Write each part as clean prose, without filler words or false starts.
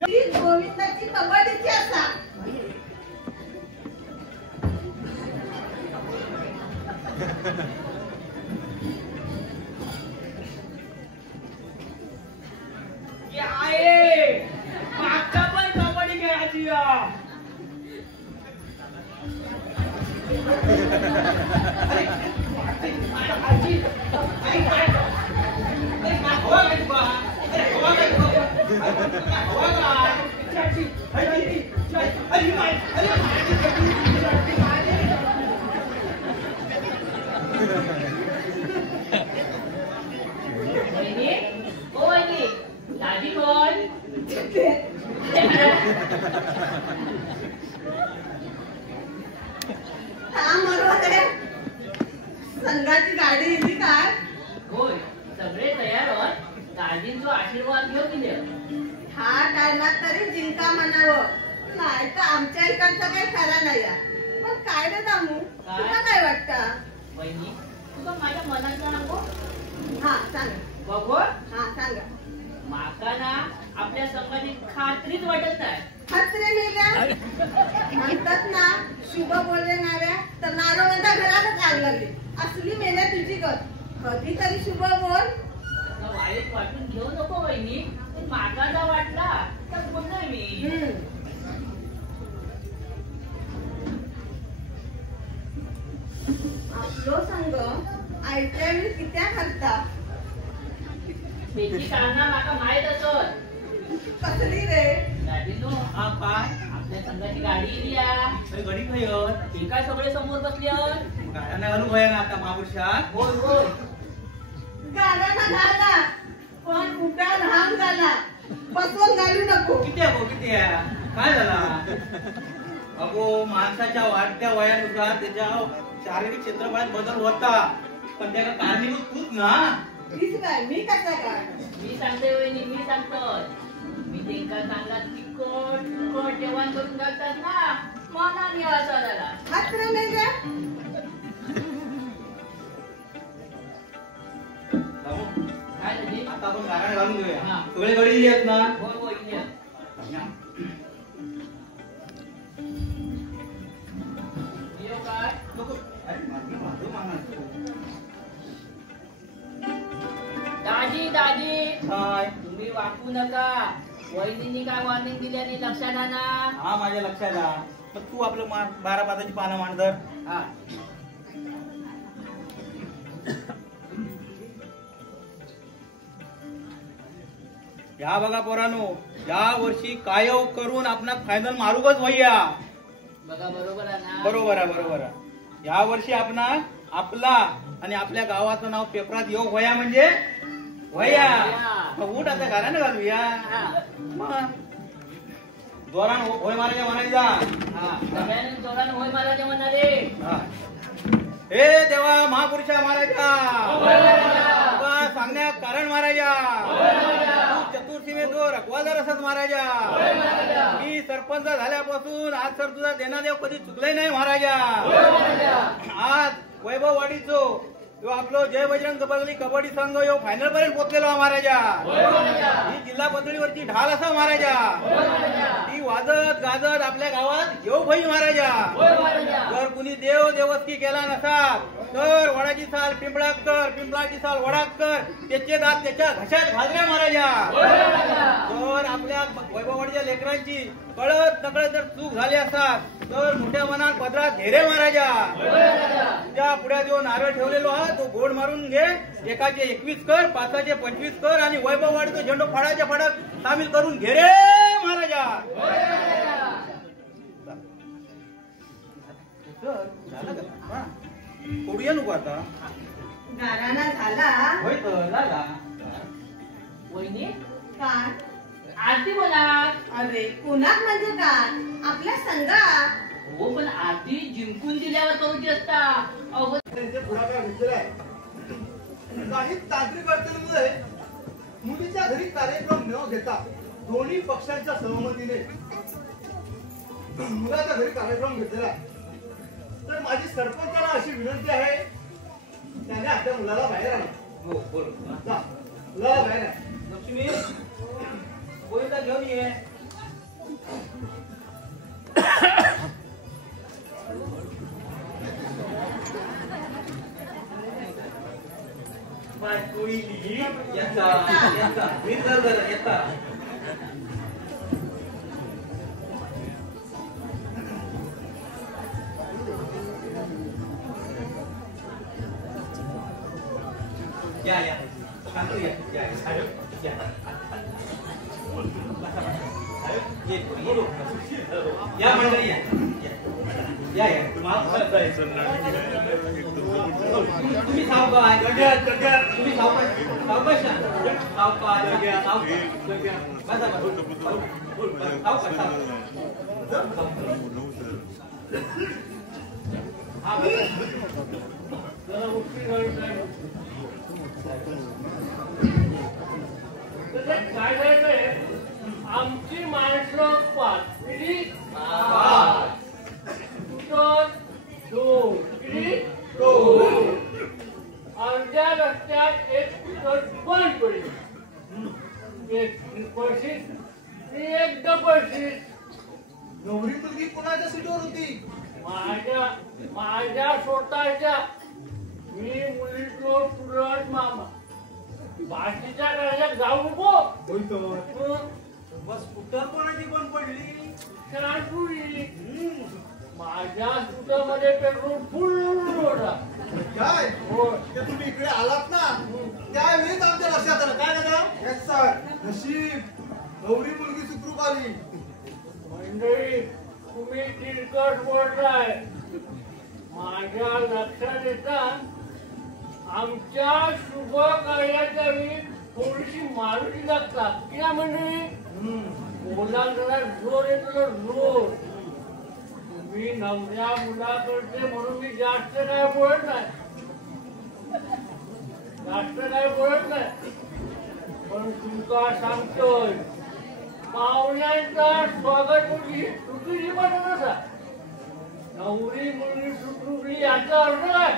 गोविंदाची कबड्डीची असा आहे मागचा पण कबड्डी खेळायची दादी कोण संघाची गाडी येते काय होय सगळे तयार होत दादींचा आशीर्वाद घेऊन गेले हा टायमात तरी जिंका म्हणावं नाही तर आमच्या इकडचा काही खरा नाही पण काय रे दामू तुला काय वाटतं बहिणी तुला माझ्या मनात नको हा सांग बघू हा सांगा माका ना आपल्या संघाची खात्रीच वाटत नाही खात्री मिळल्या म्हणतात ना शुभ बोलले नाव्या तर नारोवंता घरातच आग लागली असली मेल्या तुझी कधीतरी शुभ बोल वाईट वाटून घेऊ नको बहिणी माका जर वाटला तर बोलणार मी आपलो संघ ऐकल्या वेळी कित्या घालता त्याची कारणा माका माहित असत कसली रे दादीनो हा काय आपल्या संघाची गाडी येईल गाडी खयत ते काय सगळे समोर बसले गाड्यांना अनुभव आहे ना आता महापुरुषात बोल बोल गाण्याला घाला पण उप्या लहान झाला बसवून घालू नको किती आहे किती आहे काय झाला अगो माणसाच्या वाढत्या वयानुसार त्याच्या शारीरिक क्षेत्रफळात बदल होता पण त्याला कारणीभूत तूच ना तीच काय मी कसा काय मी सांगते वहिनी मी सांगतो मी त्यांना चांगला तिखट तिखट जेवण करून घालतात ना मनाने वाचा झाला मात्र नाही का काय झाली आता आपण गाणं घालून घेऊया सगळे गडी येत ना हो हो इथे काय दाजी दाजी तुम्ही वाकू नका वहिनींनी काय वॉर्निंग दिल्याने लक्षात आणा हा माझ्या लक्षात आ मग तू आपलं 12 पाताची पानं मांडर हा या बघा पोरानो या वर्षी कायव करून आपण फायनल मारूकच वह्या बघा बरोबर आहे ना बरोबर आहे बरोबर आहे या वर्षी आपण आपला आणि आपल्या गावाचं नाव पेपरात येऊ वया म्हणजे वया उठ आता घरानं घालूया जोरान होय मारायच्या म्हणायचा जोरान होय मारायच्या म्हणाले हे देवा महापुरुषा महाराजा सांगण्यात कारण महाराजा चतुर्सीमेतो रखवादार असत महाराजा मी सरपंच झाल्यापासून आज सर तुझा देनादेव कधी चुकले नाही महाराजा आज वैभववाडीचो यो आपलो जय बजरंग बगली कबड्डी संघ यो फायनल पर्यंत पोहोचलेलो महाराजा ही जिल्हा पातळीवरची ढाल असा महाराजा ती वाजत गाजत आपल्या गावात येऊ भाई महाराजा जर कुणी देव देवस्की केला नसाल तर वडाची साल पिंपळात कर पिंपळाची साल वडात कर त्याचे दात त्याच्या घशात घालल्या महाराजा जर आपल्या वैभववाडीच्या लेकरांची कळत नकळत जर चूक झाली असतात तर मोठ्या मनात पदरात घेरे महाराजा त्या पुढ्यात येऊन नारळ ठेवलेलो हा तो गोड मारून घे एकाचे 21 कर 5चे 25 कर आणि वैभववाडीचा झेंडो फाडाच्या फाडात सामील करून घे रे महाराजा पुढे नको आता गाराणा झाला होय तर झाला वहिनी काय आरती बोला अरे कोणाक म्हणजे काय आपल्या संघात हो पण आरती जिंकून दिल्यावर करूची असता त्यांचे पुढाकार घेतलेला आहे काही तांत्रिक अडचणीमुळे मुलीच्या घरी कार्यक्रम न घेता दोन्ही पक्षांच्या सहमतीने मुलाच्या घरी कार्यक्रम घेतलेला आहे तर माझी सरपंचाला अशी विनंती आहे त्याने आपल्या मुलाला बाहेर आणा हो बोल मुलाला बाहेर आहे लक्ष्मी गोविंदा घेऊन ये मी जर येता या या शांत या या या या मंडळी या या तुम्ही सावकाश तुम्ही सावकाश काय झालंय आमची माणसं पाचवी अर्ध्या रस्त्यात एक बंद पडली एक नवरी मुलगी कोणाच्या सीटवर होती? माझ्या स्वतःच्या मी मुलीचो तुरंत मामा बाकीच्या घरात जाऊ नको बस स्कूटर कोणाची बंद पडली? शांतुरी माझ्या स्कूटरमध्ये पेट्रोल फुल होता काय हो ते तुम्ही इकडे आलात ना त्यावेळीच आमच्या लक्षात आलं. काय दादा? Yes sir. नशीब नवरी मुलगी सुखरूप आली. मंडळी तुम्ही तिरकट बोलताय माझ्या लक्षात येता आमच्या शुभ कार्याच्या वेळी थोडीशी मारुती लागतात की ना मंडळी बोला जरा जोर येतो जोर तुम्ही नवऱ्या मुलाकडचे म्हणून मी जास्त काय बोलत नाही पण तुमका सांगतोय पाहुण्यांचा स्वागत मुलगी सुखी बनत असा नवरी मुलगी सुखरुखी याचा अर्थ काय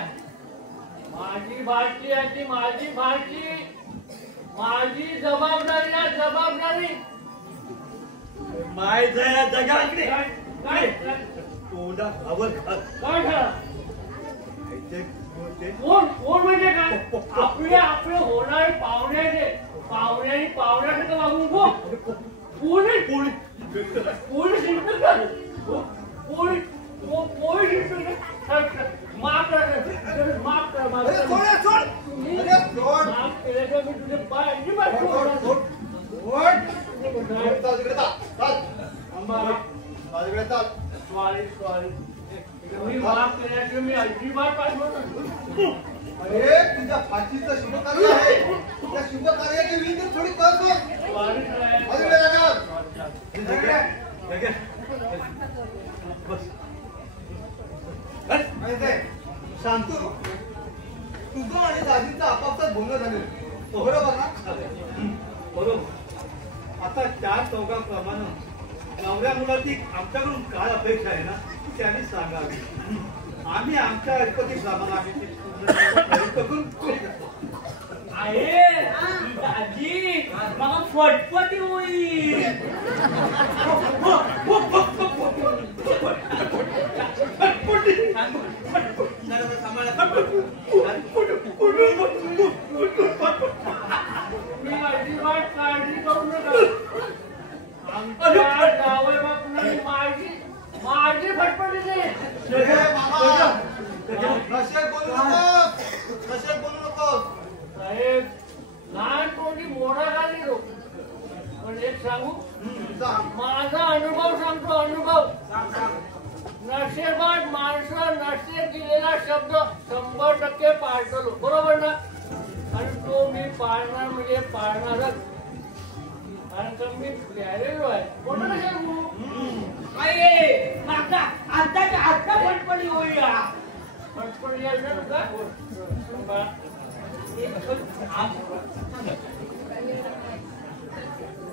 माझी भाची याची माझी भाची माझी जबाबदारी माय जया जगाकडे काय तोंडा खबर काय झालं कोण म्हणजे काय आपले होणारे पाहुण्याने पाहुण्यासारखं वागून पोलीस इन्स्पेक्टर माफ करा माफ केल्याशिवाय मी तुझे पाय मी माफ केल्याशिवाय मी अजिबात पाहिजे अरे तुझ्या फाशीचं शुभकार्य आहे त्या शुभकार्याची विधी थोडी करतो. शांतू तुझं आणि दाजींचं आपापसात बोलणं झालं बरोबर ना? बरोबर. आता त्या चौघांप्रमाणे नवऱ्या मुलाची आमच्याकडून काय अपेक्षा आहे ना त्यांनी सांगावी. आम्ही आमच्या ऐपतीप्रमाणे आम्ही आजी मला फटफटी होईल मी अजिबात काळजी करू नका आमच्या जावई माझी फटफटी बोलू नको साहेब लहानपणी मोडा घाली लोक पण एक सांगू माझा अनुभव सांगतो अनुभव नशेबाद माणसं नशे दिलेला शब्द 100% पाळतो बरोबर ना आणि तो मी पाळणार म्हणजे पाळणारच कारण का मी प्यारेलो आहे कोणाला सांगू आता फटफटी होईल फटफटी यायचं का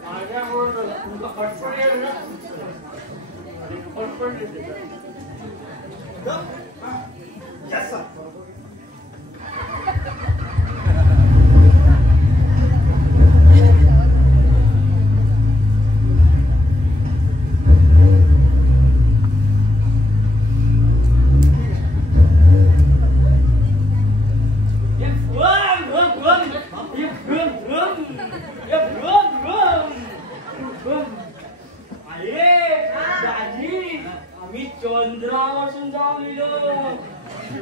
माझ्यामुळे तुमचा फटफट येईल ना फटफट येते Run!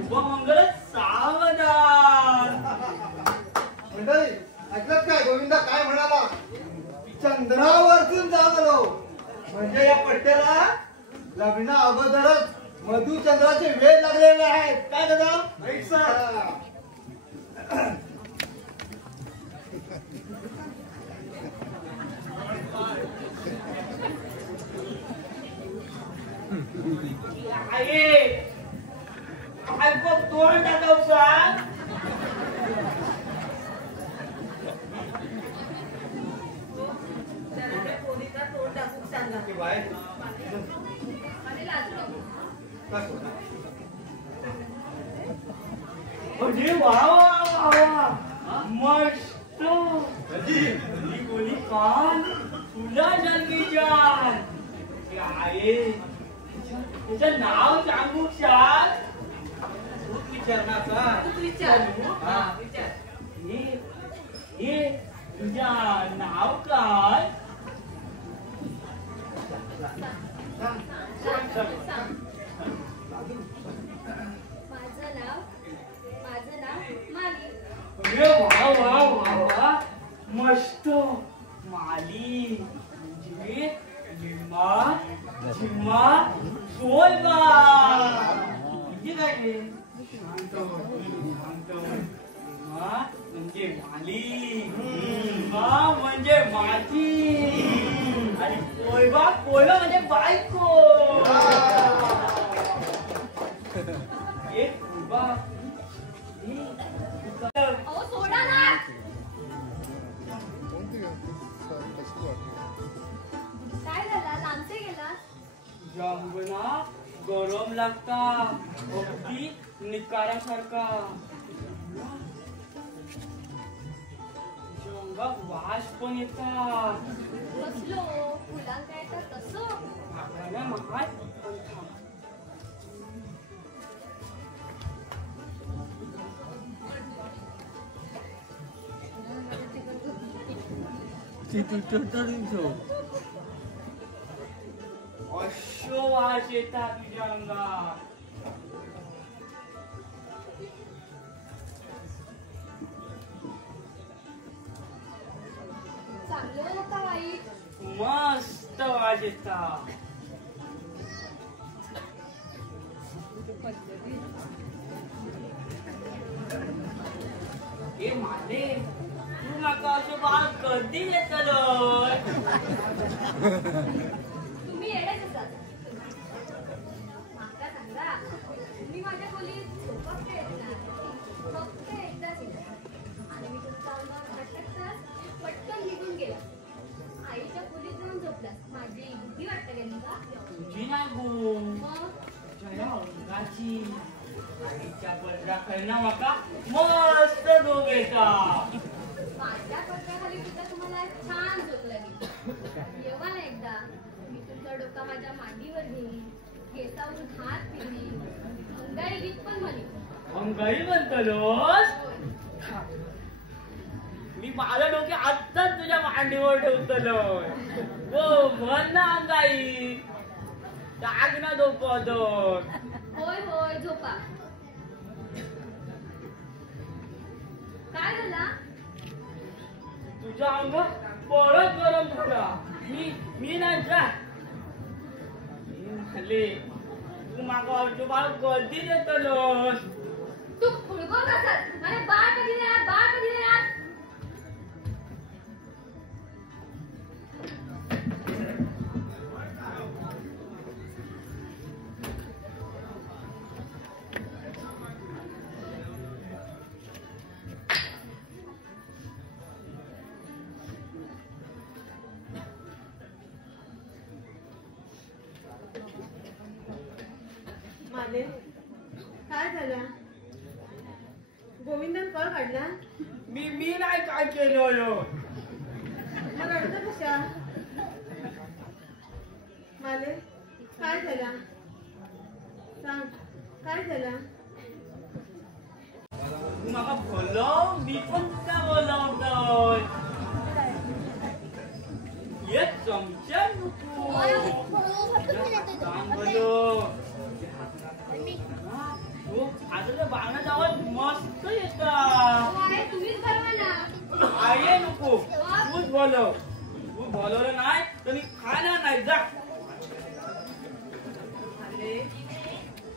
शुभमंगल सावधान. मंडळी ऐकलं काय गोविंदा काय म्हणाला? चंद्रावरतून जा बोलो. म्हणजे या पट्ट्याला लग्ना अगोदरच मधुचंद्राचे वेध लागलेले आहेत. काय दादा? Right sir. काय बघ तोंड टाकाव सांग. कोणीचा तोंड टाकून सांगा. की बाय आणि लाजू नको. काय सोडा? अरे वा वा वा मस्त. ही कोणी कान तुला जन्मी जान. आहे त्याचं नाव सांगू शाल. तूच विचारण्याचा. तूच विचार. हा. विचार. हे तुझ्या नाव काय? माझं नाव माली. अरे वा वा वा वा मस्त. माली म्हणजे लिंबा झिम्मा सोलबा. म्हणजे काय रे? शांत लिंबा म्हणजे माली. लिंबा म्हणजे माझी. आणि कोयबा कोयबा म्हणजे बायको. एक कोयबा. अहो सोडा ना. काय झालं? लांबचे गेला? जांभळा गरम लागता. अगदी निकारासारखा. जंगात वास पण येतात. कसलो फुलांका येतात तसं? आपल्याला महाग पण थांब. अशो वास येतात तुझ्या अंगात. चांगलं का वाईट? मस्त वास येतात. ए माले तू माका असं बाळ कधी येतलोय? तुम्ही येडेच असाल. माका सांगा तुम्ही माझ्या खोलीत झोपत का येत नाही? फक्त एकदाच येतात. आणि मी तुमचा अंगावर झटकताच पटकन निघून गेला. आईच्या खोलीत जाऊन झोपलास. माझी भीती वाटते गेली का? तुझी नाही गो मग तुझ्या अंगाची. आईच्या पदराखाली माका मस्त झोप येतात. माझ्या पत्राखाली सुद्धा तुम्हाला छान झोप लागेल. येवा ना एकदा. मी तुमचा डोका माझ्या मांडीवर घेईन. केसावरून हात फिरवीन. अंगाई गीत पण म्हणेन. अंगाई म्हणतलोस? मी माझं डोके आत्ताच तुझ्या मांडीवर ठेवतलो. हो म्हण ना अंगाई. टाक ना झोपत. होय होय झोपा. काय झाला? तुझा अंग परत गरम झाला. मी नाही जा. खाली तू मागा अर्जो बाळ कधी येतलोस? तू खुळगो कसत? अरे बाळ कधी येणार? बाळ कधी येणार? माले काय झालं? गोविंदन कळ काढला? मी नाही काय केलं. मग रडतं कशा? माले काय झालं? सांग काय झालं? तू माका बोलव. मी पण तुला बोलवतोय. ये चमचा नको. सांग बोलो. तू आज बोलव. तू बोलवलं नाही तर मी खाणार नाही. जा. अरे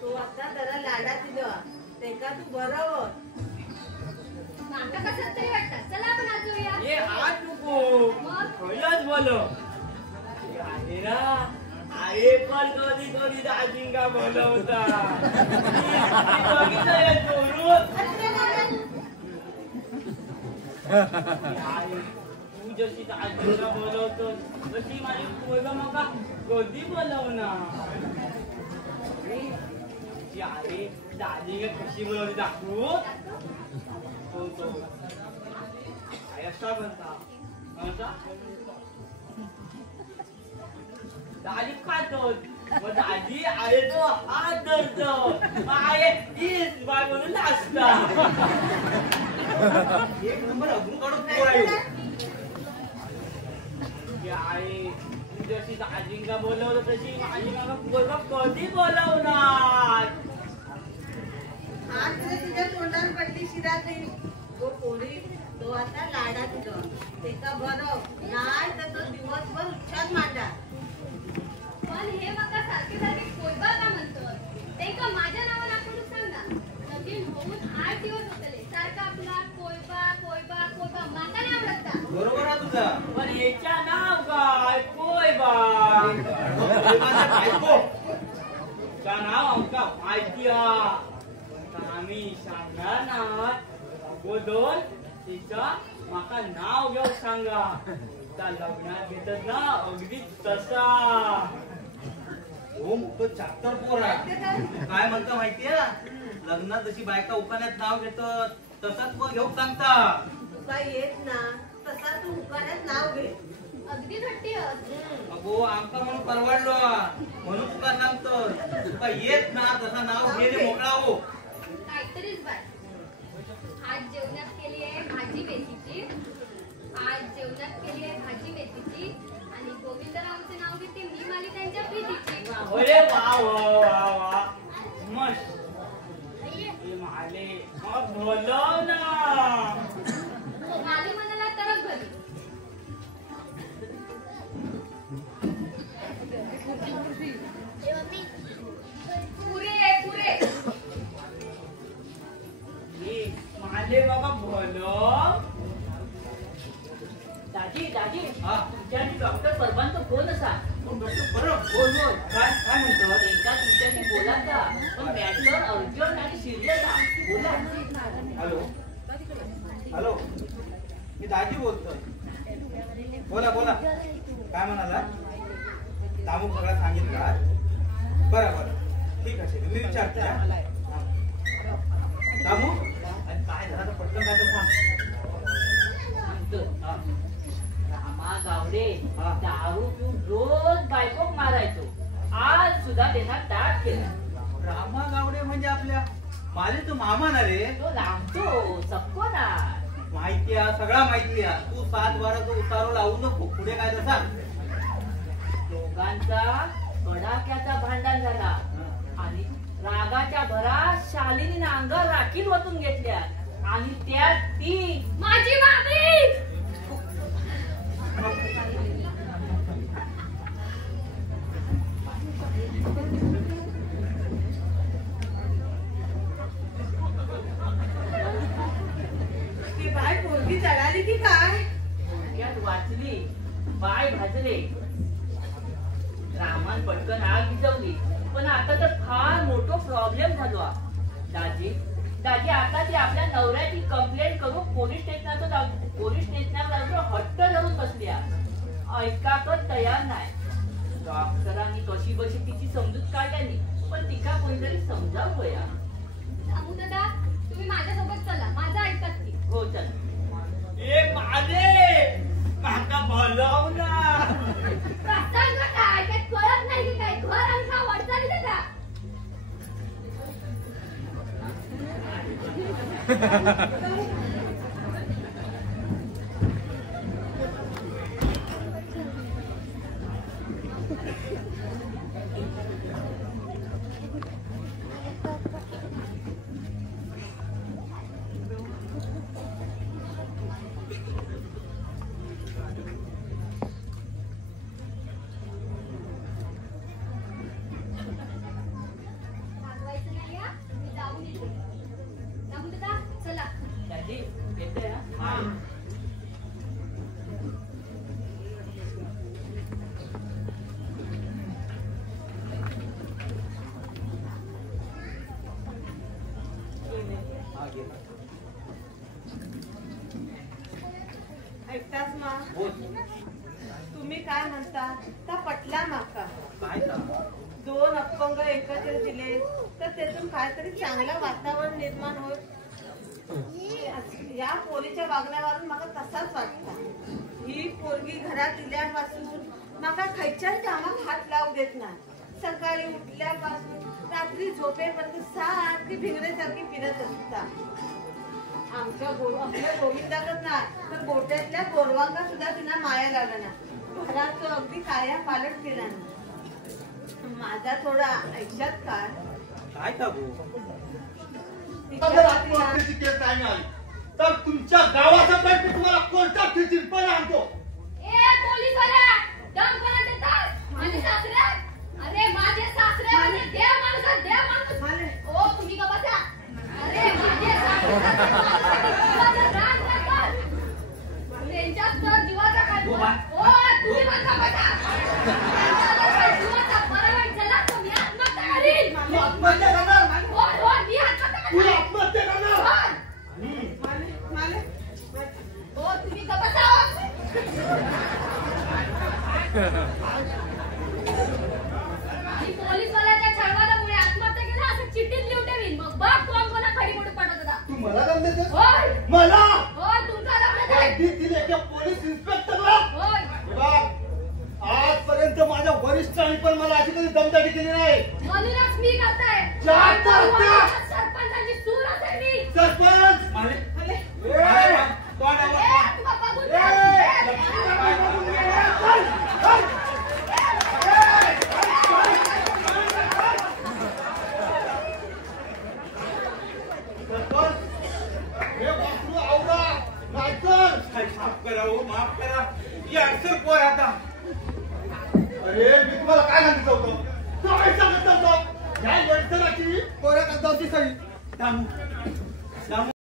तो आता जरा लाडात दिलं ते का तू बरोबर नाटक असत तरी वाटतं. चला आपण आज जाऊया. ये हात नको. मग पहिलाच बोलव. आहे ना आहे पण कधी कधी दाजींगा बोलवता. मी बघितलं हे चोरून. तू जशी दाजींगा बोलवतो तशी माझी पोरं मका कधी बोलवणार. अरे दाजींगा कशी बोलवली दाखवू. तो असा म्हणता दाजी खातो. मग दाजी आहे तो हात धरतो. आहे तीच बाय म्हणून नाचता. एक नंबर अजून काढून पोरायो. आहे तू जशी दाजींगा बोलवलं तशी माझी मागा पोरगा कधी बोलवणार. आज तुला तुझ्या तोंडावर पडली शिरा तरी तो पोरी तो आता लाडात दिलं ते का बरं नाही तर तो दिवसभर उच्चात मांडा. पण हे मका सारखे सारखे कोयबा का म्हणतो. ते का माझ्या नावानं आपण सांग ना. लगीन होऊन 8 दिवस होतले सारखा आपला कोयबा कोयबा कोयबा माका नाही आवडत का. बरोबर आहे तुझा. पण याच्या नाव काय कोय बा. माझा बायको का नाव आमका माहिती आहे. आम्ही सांगणार ना अगोदर तिचा माका नाव घेऊन सांगा. त्या लग्नात घेतात ना अगदी तसा. हो मोठं चाप्टर पोर आहे. काय म्हणता माहितीये लग्नात जशी बायका उखाण्यात नाव घेतात तसाच मग घेऊन सांगता. तुका येत ना तसा तू उकाड्यात नाव घे. अगदी हट्टी आहोत. अगो आमका म्हणून परवडलो म्हणून तुका सांगतो. तुका येत ना तसा नाव घे रे मोकळा हो. काहीतरीच बाय. आज जेवणात केली आहे भाजी मेथीची. आज जेवणात केली आहे भाजी मेथीची आणि गोविंदरावचे नाव घेते मी माली त्यांच्या प्रीतीची. अरे वा वा वा वा मस्त. हे माले मग बोलव ना. माली म्हणाला तरच भली. पुरे पुरे. हे माले बाबा बोलव. दाजी दाजी हा तुमच्याशी डॉक्टर परबांचा फोन असा. डॉक्टर बरं बोल बोल. काय काय म्हणतो. एकदा तुमच्याशी बोला का. पण मॅटर अर्जंट आणि सिरियस आहे. बोला. हॅलो हॅलो मी दाजी बोलतोय. बोला बोला काय म्हणाला. दामू सगळं सांगितलं. बरं बरं ठीक आहे मी विचारते. दामू आणि काय झालं पटकन काय तर सांग. हा. रामा गावडे हा. दारू पिऊन रोज बायको मारायचो. आज सुद्धा त्यांना ताट केला. रामा गावडे म्हणजे आपल्या माले तू मामा ना रे. तो लांबतो सबको ना. माहिती आहे सगळा माहिती आहे. तू 7 बाराचा उतारो लावू नको. पुढे काय तर सांग. दोघांचा कडाक्याचा भांडण झाला आणि रागाच्या भरात शालिनीने अंगावर राखील ओतून घेतल्या आणि त्यात ती माझी मामी. ती बाय पोरगी जळाली की काय. त्यात वाचली पाय भाजले. रामान पटकन आग विझवली. पण आता तर फार मोठा प्रॉब्लेम झालो. दाजी दाजी आता ती आपल्या नवऱ्याची कंप्लेंट करून पोलीस स्टेशनला हट्ट धरून बसल्या. ऐकाकच तयार नाही. डॉक्टरांनी कशी बशी तिची समजूत काढल्यानी पण तिका कोणीतरी समजावं या. सांगू दादा तुम्ही माझ्यासोबत चला. माझं ऐकतात ती. हो चल. ए माझे काका बोलव ना. प्रसंग काय काय कळत नाही की काय. घर आणि हा वरचा दिला का. बोल. तुम्ही काय म्हणता त्या पटल्या माका. काय सांगू? 2 अपंग एकत्र दिले तर त्यातून काहीतरी चांगलं वातावरण निर्माण होईल. या पोरीच्या वागण्यावरून मला तसाच वाटतं. ही पोरगी घरात दिल्यापासून माका खयच्याच कामात हात लावू देत नाही. सकाळी उठल्यापासून रात्री झोपेपर्यंत सारखी भिंगऱ्यासारखी फिरत असता. आपल्या गोविंदाकडे नाही तर गोट्यातल्या गोरवांका सुद्धा तिला माया लागला ना. घरात तो अगदी काया पालट केला ना. माझा थोडा ऐशात काय सांगू? अगर आत्महत्येची केस नाही मिळाली तर तुमच्या गावाचा प्रश्न तुम्हाला कोर्टात फिरतील पण आणतो. ए पोलीसवाल्या, दम कोणा देतात? माझे सासरे? अरे माझे सासरे म्हणजे देव माणूस आहे, देव माणूस. ओ तुम्ही का बसा? अरे माझे सासरे राग करतात. त्यांच्यात तर जीवाचा काय बोल. ओ तुम्ही बसा बसा. जीवाचा बरा वाईट झाला तर मी आत्महत्या करीन. तू आत्महत्या करणार? हो मी आत्महत्या तू करीन. आत्महत्या करणार? हो तुम्ही का बसा? आणि पोलीसवाल्याच्या छळवादामुळे आत्महत्या केला असं चिठ्ठीत लिहून ठेवीन. मग बघ कोण कोणा खडी मोठी पडत होता. तू मला दम देतेस? होय मला होय तुमचा लग्न झालं. अगदी तिने एका पोलीस इन्स्पेक्टरला होय बघ, आजपर्यंत माझ्या वरिष्ठांनी पण मला अशी कधी दमदाटी केली नाही. म्हणूनच मी करताय. सरपंचाची सूर असेल मी. सरपंच माले? ए! कोण ए, आहे? तू बाबा बोल. माफ करा हो, माफ करा. या अक्षर पोर आता. अरे मी तुम्हाला काय सांगितलं होतं? काय सांगितलं होतं? या वैद्यनाची पोरा करता होती सरी. थांबू. थांबू.